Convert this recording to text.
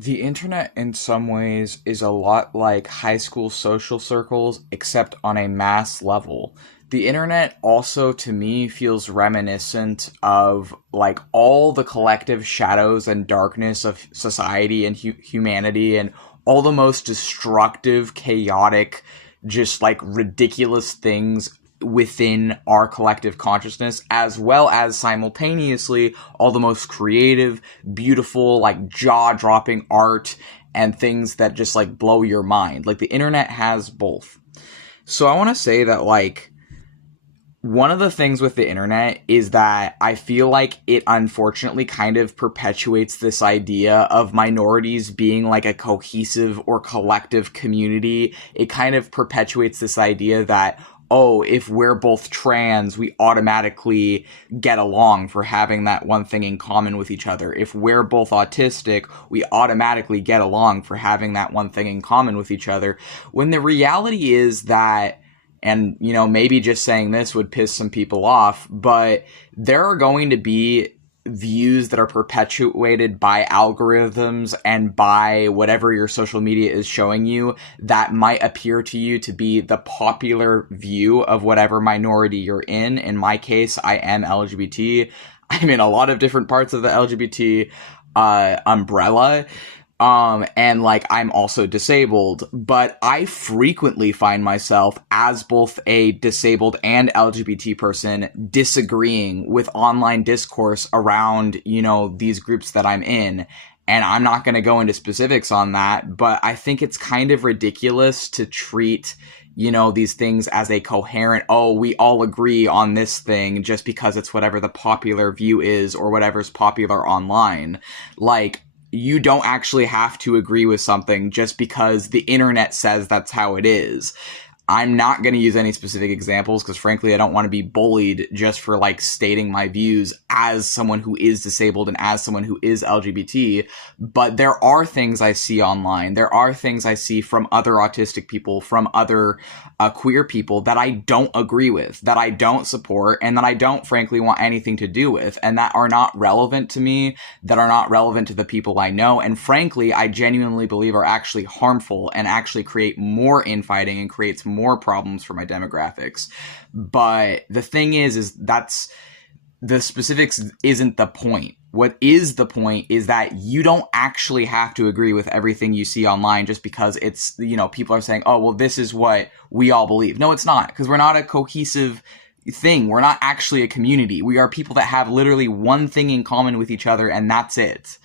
The internet, in some ways, is a lot like high school social circles, except on a mass level. The internet also, to me, feels reminiscent of like all the collective shadows and darkness of society and humanity, and all the most destructive, chaotic, just like ridiculous things within our collective consciousness, as well as simultaneously all the most creative, beautiful, like jaw dropping art and things that just like blow your mind. Like the internet has both. So I want to say that, like, one of the things with the internet is that I feel like it unfortunately kind of perpetuates this idea of minorities being like a cohesive or collective community. It kind of perpetuates this idea that, oh, if we're both trans, we automatically get along for having that one thing in common with each other. If we're both autistic, we automatically get along for having that one thing in common with each other. When the reality is that, and maybe just saying this would piss some people off, but there are going to be views that are perpetuated by algorithms and by whatever your social media is showing you that might appear to you to be the popular view of whatever minority you're in. In my case, I am LGBT. I'm in a lot of different parts of the LGBT umbrella. And like I'm also disabled, but I frequently find myself as both a disabled and LGBT person disagreeing with online discourse around, these groups that I'm in. And I'm not going to go into specifics on that, but I think it's kind of ridiculous to treat, these things as a coherent, oh, we all agree on this thing just because it's whatever the popular view is or whatever's popular online. Like, you don't actually have to agree with something just because the internet says that's how it is. I'm not going to use any specific examples because frankly, I don't want to be bullied just for like stating my views as someone who is disabled and as someone who is LGBT. But there are things I see online. There are things I see from other autistic people, from other queer people that I don't agree with, that I don't support, and that I don't frankly want anything to do with, and that are not relevant to me, that are not relevant to the people I know, and frankly, I genuinely believe are actually harmful and actually create more infighting and creates more problems for my demographics. But the thing is that's the specifics isn't the point. What is the point is that you don't actually have to agree with everything you see online just because it's, people are saying, oh, well, this is what we all believe. No, it's not, because we're not a cohesive thing. We're not actually a community. We are people that have literally one thing in common with each other, and that's it.